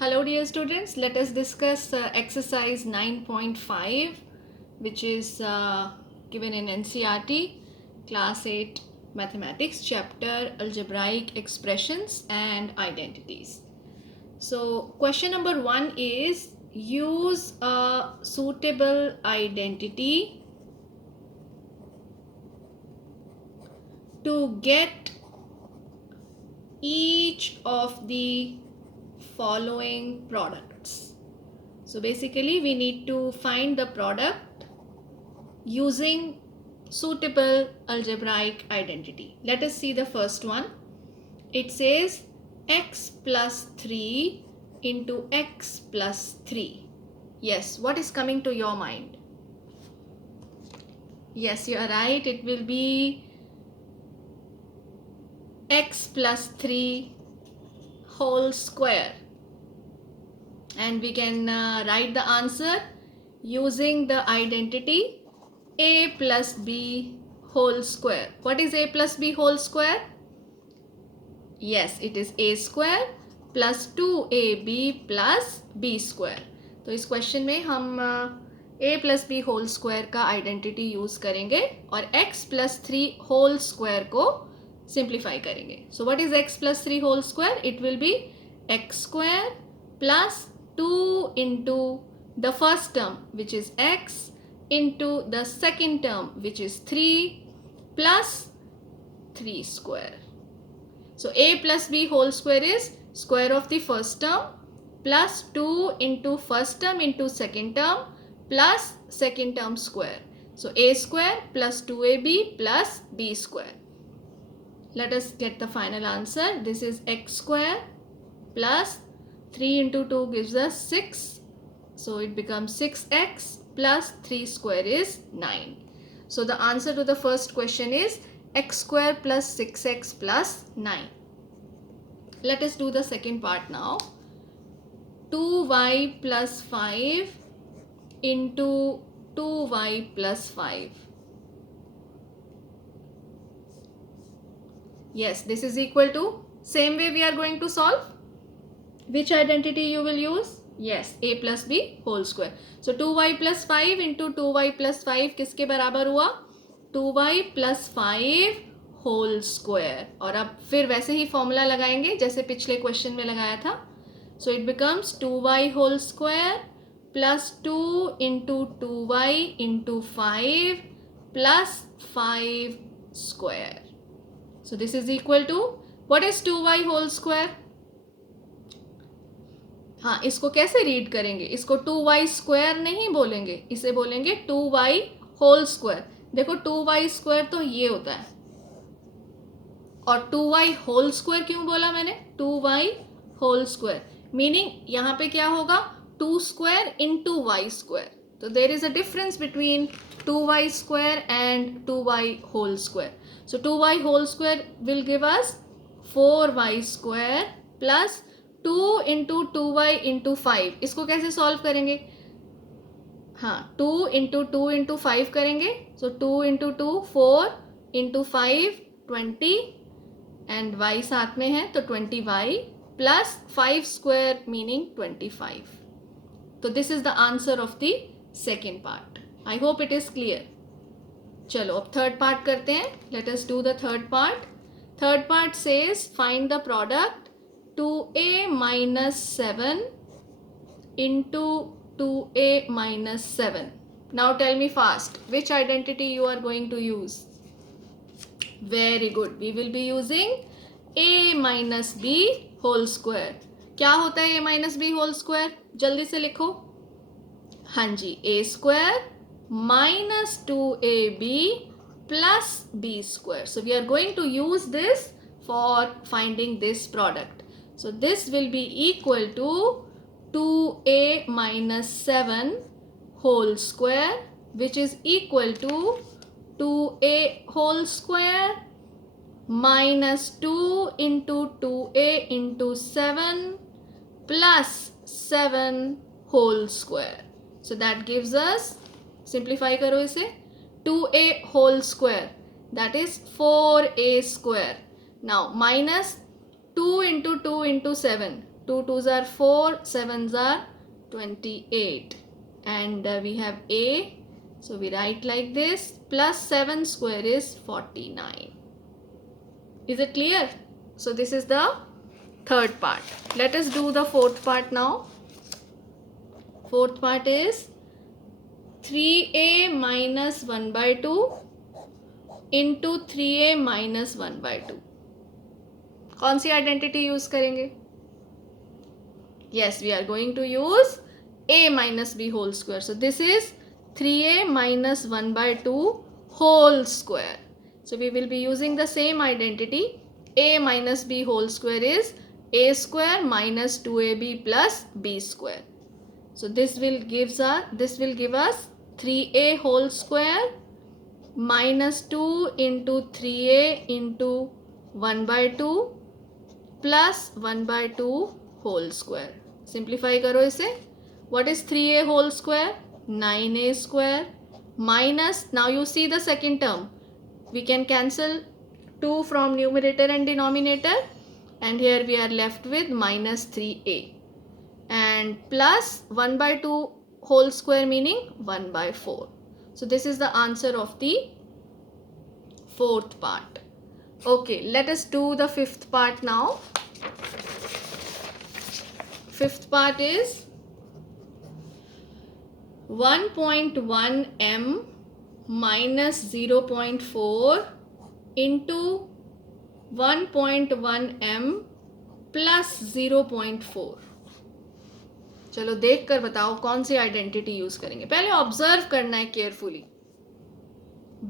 Hello dear students, let us discuss exercise 9.5 which is given in NCERT class 8 mathematics chapter algebraic expressions and identities. So question number 1 is use a suitable identity to get each of the following products. So basically we need to find the product using suitable algebraic identity. Let us see the first one. It says x plus 3 into x plus 3. Yes, what is coming to your mind? Yes, you are right. It will be x plus 3 whole square. And we can write the answer using the identity a plus b whole square. What is a plus b whole square? Yes, it is a square plus 2ab plus b square. तो इस question में हम a plus B whole square का identity use करेंगे और x plus 3 whole square को simplify करेंगे. So what is x plus 3 whole square? It will be x square plus 2 into the first term which is x into the second term which is 3 plus 3 square. So a plus b whole square is square of the first term plus 2 into first term into second term plus second term square. So a square plus 2ab plus b square. Let us get the final answer. This is x square plus 3 into 2 gives us 6. So it becomes 6x plus 3 square is 9. So the answer to the first question is x square plus 6x plus 9. Let us do the second part now. 2y plus 5 into 2y plus 5. Yes, this is equal to, same way we are going to solve. Which identity you will use? Yes, a plus b whole square. So 2y plus 5 into 2y plus 5 किसके बराबर हुआ? 2y plus 5 whole square. और अब फिर वैसे ही formula लगाएंगे जैसे पिछले क्वेश्चन में लगाया था. So it becomes 2y whole square plus 2 into 2y into 5 plus 5 square. So this is equal to, what is 2y whole square? हाँ, इसको कैसे रीड करेंगे? इसको 2y स्क्वायर नहीं बोलेंगे, इसे बोलेंगे 2y होल स्क्वायर. देखो 2y स्क्वायर तो ये होता है और 2y होल स्क्वायर क्यों बोला मैंने? 2y होल स्क्वायर मीनिंग यहाँ पे क्या होगा? 2 स्क्वायर इंटू वाई स्क्वायर. तो there is a difference between 2y square and 2y whole square. So 2y whole square will give us 4y square plus 2 into 2y into 5. इसको कैसे solve करेंगे? हाँ, 2 into 2 into 5 करेंगे. सो 2 into 2 4 into 5 20 and y साथ में है तो 20y plus 5 square meaning 25. तो this is the answer of the second part. I hope it is clear. चलो अब थर्ड पार्ट करते हैं. Let us do the third part. Third part says find the product 2a minus 7 into 2a minus 7. Now tell me fast, which identity you are going to use? Very good. We will be using a minus b whole square. क्या होता है a minus b whole square? जल्दी से लिखो. हाँ जी, a square minus 2ab plus b square. So we are going to use this for finding this product. So this will be equal to 2a minus 7 whole square, which is equal to 2a whole square minus 2 into 2a into 7 plus 7 whole square. So that gives us, simplify करो इसे, 2a whole square, that is 4a square. Now minus 2 into 2 into 7. 2 2s are 4, 7s are 28. And we have a. So we write like this, plus 7 square is 49. Is it clear? So this is the third part. Let us do the fourth part now. Fourth part is 3a minus 1 by 2 into 3a minus 1 by 2. कौन सी identity use करेंगे? Yes, we are going to use a minus b whole square. So this is 3a minus 1 by 2 whole square. So we will be using the same identity. A minus b whole square is a square minus 2ab plus b square. So this will give us 3a whole square minus 2 into 3a into 1 by 2 plus 1 by 2 whole square. Simplify करो इसे. What is 3a whole square? 9a square minus, now you see the second term. We can cancel 2 from numerator and denominator, and here we are left with minus 3a and plus 1 by 2 whole square meaning 1 by 4. So this is the answer of the fourth part. Okay, let us do the fifth part now. Fifth part is 1.1 m minus 0.4 into 1.1 m plus 0.4. चलो देख कर बताओ कौन सी identity use करेंगे. पहले observe करना है carefully.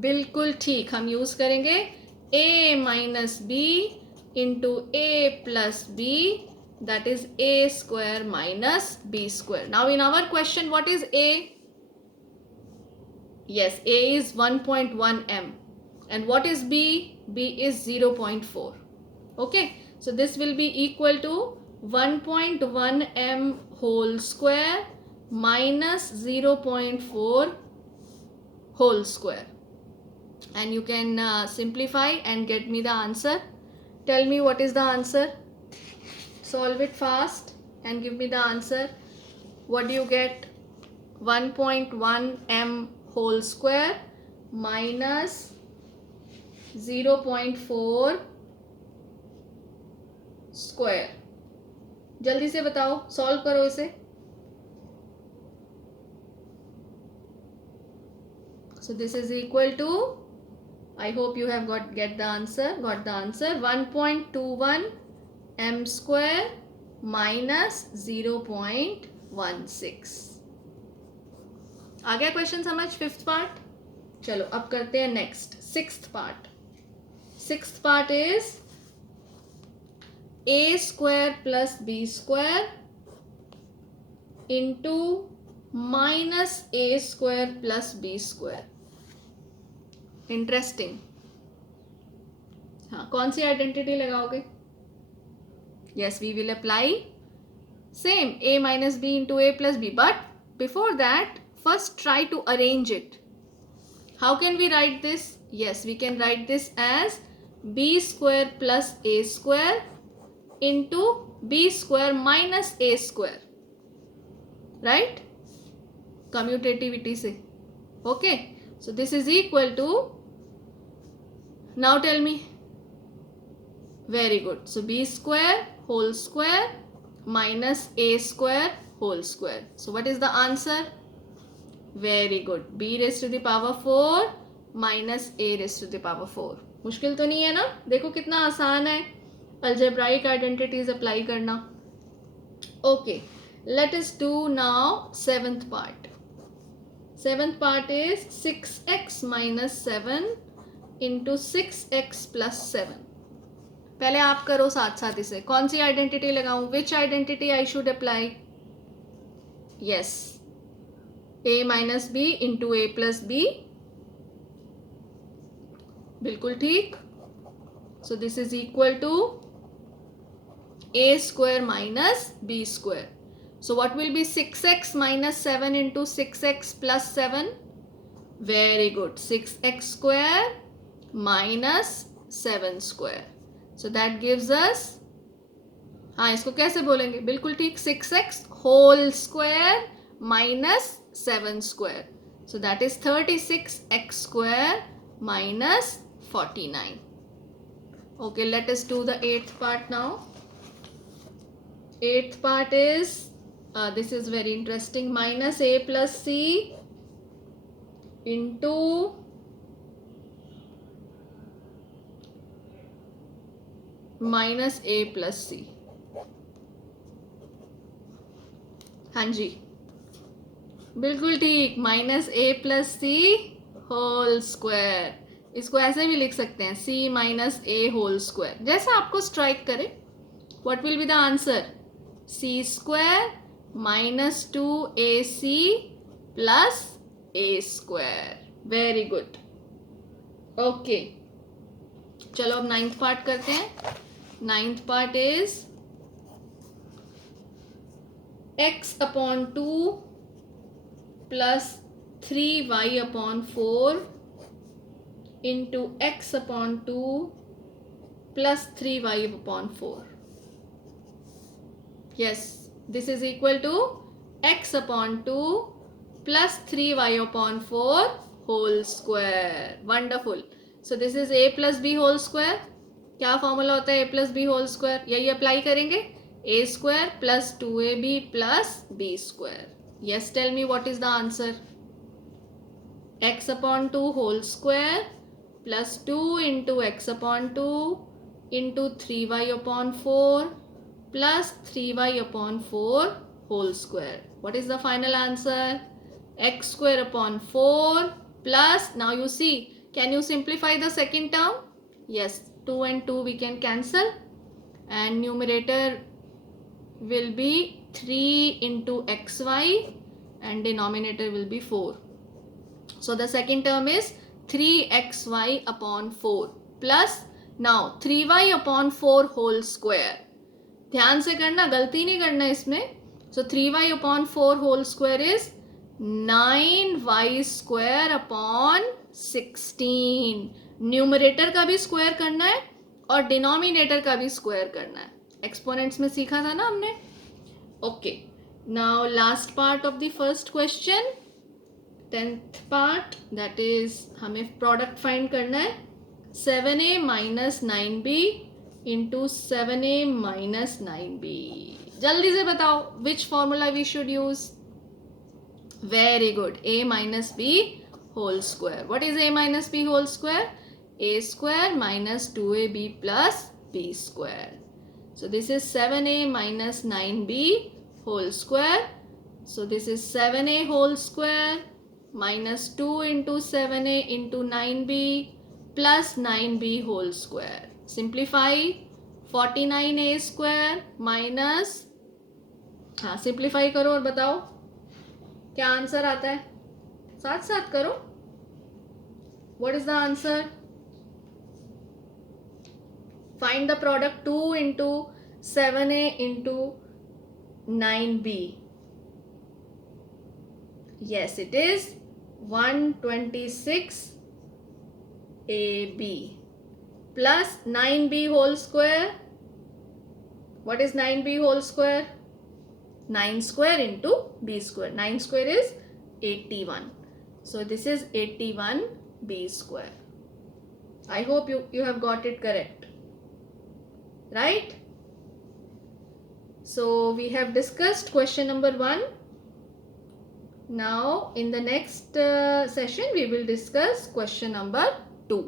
बिल्कुल ठीक, हम यूज करेंगे a minus b into a plus b, that is a square minus b square. Now in our question, what is a? Yes, a is 1.1 m. And what is b? b is 0.4. Okay, so this will be equal to 1.1 m whole square minus 0.4 whole square. And you can simplify and get me the answer. Tell me what is the answer. Solve it fast and give me the answer. What do you get? 1.1 m whole square minus 0.4 square. जल्दी से बताओ, solve करो इसे. So this is equal to, I hope you have got the answer. 1.21 m square minus 0.16. आ गया question समझ? Fifth part. चलो अब करते हैं next, sixth part. Sixth part is a square plus b square into minus a square plus b square. Interesting. हाँ, कौन सी identity लगाओगे? Yes, we will apply same a minus b into a plus b. But before that, first try to arrange it. How can we write this? Yes, we can write this as b square plus a square into b square minus a square. Right? Commutativity से. Okay. So this is equal to, now tell me. Very good. So b square whole square minus a square whole square. So what is the answer? Very good. b raised to the power 4 minus a raised to the power 4. मुश्किल तो नहीं है ना? देखो कितना आसान है algebraic identities apply करना. Okay, let us do now seventh part. Seventh part is 6x minus 7 into 6x plus 7. पहले आप करो साथ साथ इसे. कौन सी आइडेंटिटी लगाऊं? Which identity I should apply? Yes, a minus b into a plus b. बिल्कुल ठीक. So this is equal to a square minus b square. So what will be 6x minus 7 into 6x plus 7? Very good. 6x square minus 7 square. So that gives us, हाँ, इसको कैसे बोलेंगे? बिल्कुल ठीक, 6x whole square minus 7 square. So that is 36x square minus 49. Okay, let us do the eighth part now. Eighth part is, this is very interesting, minus a plus c into minus a plus c. हाँ जी, बिल्कुल ठीक, minus A plus C whole square. इसको ऐसे भी लिख सकते हैं, C minus A whole square, जैसा आपको स्ट्राइक करे. What will be the answer? C square minus 2ac plus A square. Very good. Okay, चलो अब नाइन्थ पार्ट करते हैं. Ninth part is x upon 2 plus 3y upon 4 into x upon 2 plus 3y upon 4. Yes, this is equal to x upon 2 plus 3y upon 4 whole square. Wonderful. So this is a plus b whole square. क्या formula होता है a plus b whole square? यही apply करेंगे, a square plus 2ab plus b square. Yes, tell me what is the answer? X upon 2 whole square plus 2 into x upon 2 into 3y upon 4 plus 3y upon 4 whole square. What is the final answer? X square upon 4 plus, now you see, can you simplify the second term? Yes, 2 and 2 we can cancel and numerator will be 3 into xy and denominator will be 4. So the second term is 3xy upon 4 plus, now 3y upon 4 whole square. ध्यान से करना, गलती नहीं करना इसमें. So 3y upon 4 whole square is 9y square upon 16. Numerator का भी square करना है और डिनोमिनेटर का भी स्क्वायर करना है. एक्सपोनेंट्स में सीखा था ना हमने. Okay, now last part of the first question, 10th part, that is हमें प्रोडक्ट फाइंड करना है. 7a minus 9b into 7a minus 9b. जल्दी से बताओ which formula we should use. Very good, a minus b whole square. What is a minus b whole square? a square minus 2ab plus b square. So this is 7a minus 9b whole square. So this is 7a whole square minus 2 into 7a into 9b plus 9b whole square. Simplify, 49a square minus, हाँ simplify करो और बताओ क्या answer आता है. साथ साथ करो. What is the answer? Find the product 2 into 7a into 9b. Yes, it is 126 AB plus 9B whole square. What is 9B whole square? 9 square into B square. 9 square is 81. So this is 81 B square. I hope you have got it correct. Right? So we have discussed question number 1. Now in the next session we will discuss question number 2.